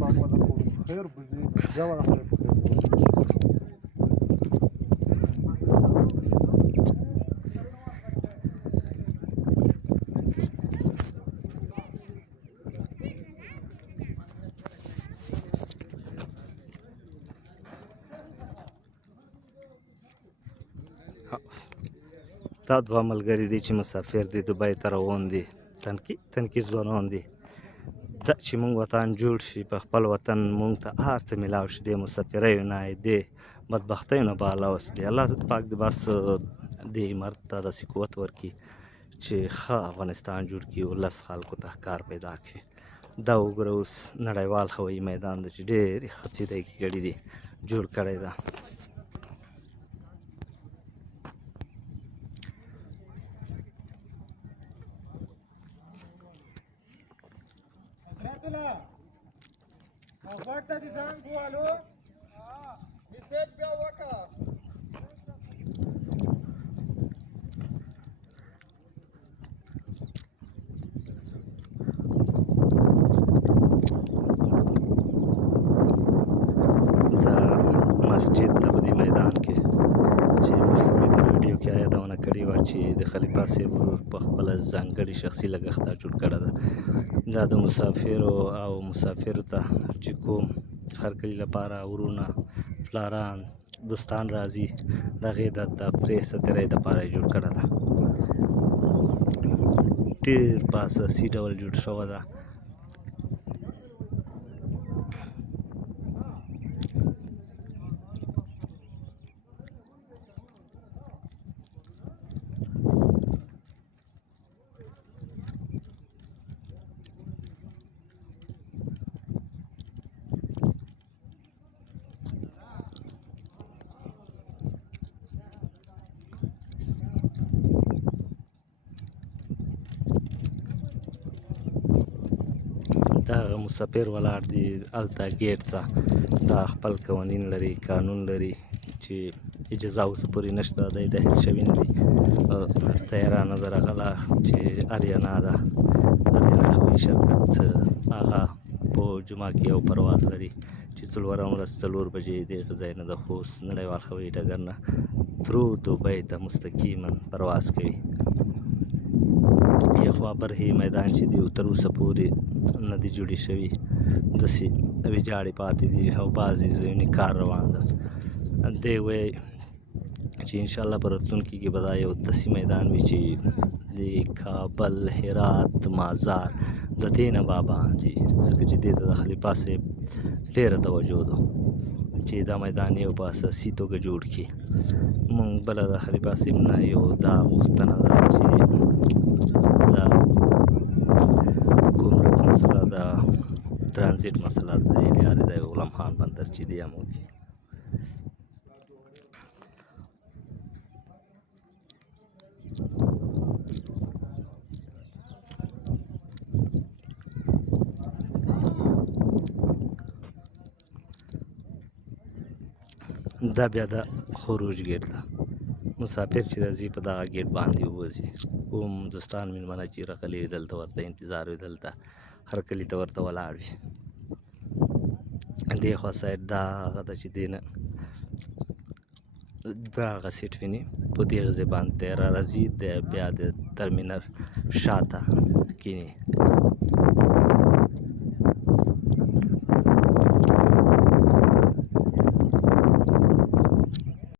پاک باندې خو خیر بوزي بیا ولا خیر دا دوه ملګري دي چې مسافر دي دوبۍ ته روان دي تنکي ځوانان دي دا چې مونږ وطن جوړ شي په خپل وطن مونږ ته هر څه میلاو شي د مسافریو نه دې بدبختیو نه به الله وسلي الله پاک دې بس دې مرد ته داسې قوت ورکړي چې ښه افغانستان جوړ کړي ولس خلکو ته کار پیدا کړي دا وګوره اوس نړیوال هوایي میدان دی چې ډېرې ښه سیده ګړي دي جوړ کړی ده مسجد ته په دې میدان کې چې مخکې مې په ویډیو کې یادونه کړې وه چې د خلیفه صاحب ورور په خپله ځانګړې شخصي لګښت دا جوړ کړی ده دا د مسافرو ته چې کوم هرکلي لپاره ورونه پلاران دوستان راځي د هغې د تفریح ستیرۍ دپاره یې جوړ کړی ده ډېر په اساسي ډول جوړ شوی ده دا هغه مسافر ولاړ دي هلته ګیټ ته دا خپل قوانین لري قانون لري چې اجازه اوس پورې نشته دی داخل شوي نه دي طیرانه ده راغله چې اریانا ده اریانا هوایي شرکت هغه په جمعه کې یو پرواز لري چې څلورم ورځ 4 بجې د هغه ځای نه د خوست نړیوال هوایي ډګر نه ترو دوبۍ ته مستقیما پرواز کوي یو خوا برهي میدان چې دی تر اوسه پورې نه دي جوړې شوي داسې ویجاړې پاتې دي او بعضې ځایونه کار روان ده دی وایي چې انشاءالله په راتلونکي کې به دا یو داسې میدان وي چې د کابل هرات مازار د دې نه بابا دي ځکه چې دې ته د خلیفه صاحب ډېره توجه ده چې دا میدان یو په اساسي توګه جوړ کړي مونږ بله د خلیفه صاحب نه یو دا غوښتنه ده چې دا ګمرک مسله د ترانزیت مسله د دې لارې د غلام خان بندر چې دی هم وکړي دا بیا د خروج ګیټ ده مسافر چې راځي په دغه ګیټ باندې ووځي کوم دوستان مېلمانه چې راغلي وي دلته ورته انتظار وي دلته هر کلي ته ورته ولاړ وي دې خوا سایډ دا هغه ده چې دې نه دا هغه سیټ ویني په دې ځای باندې را راځي بیا د ترمینل شاته کیني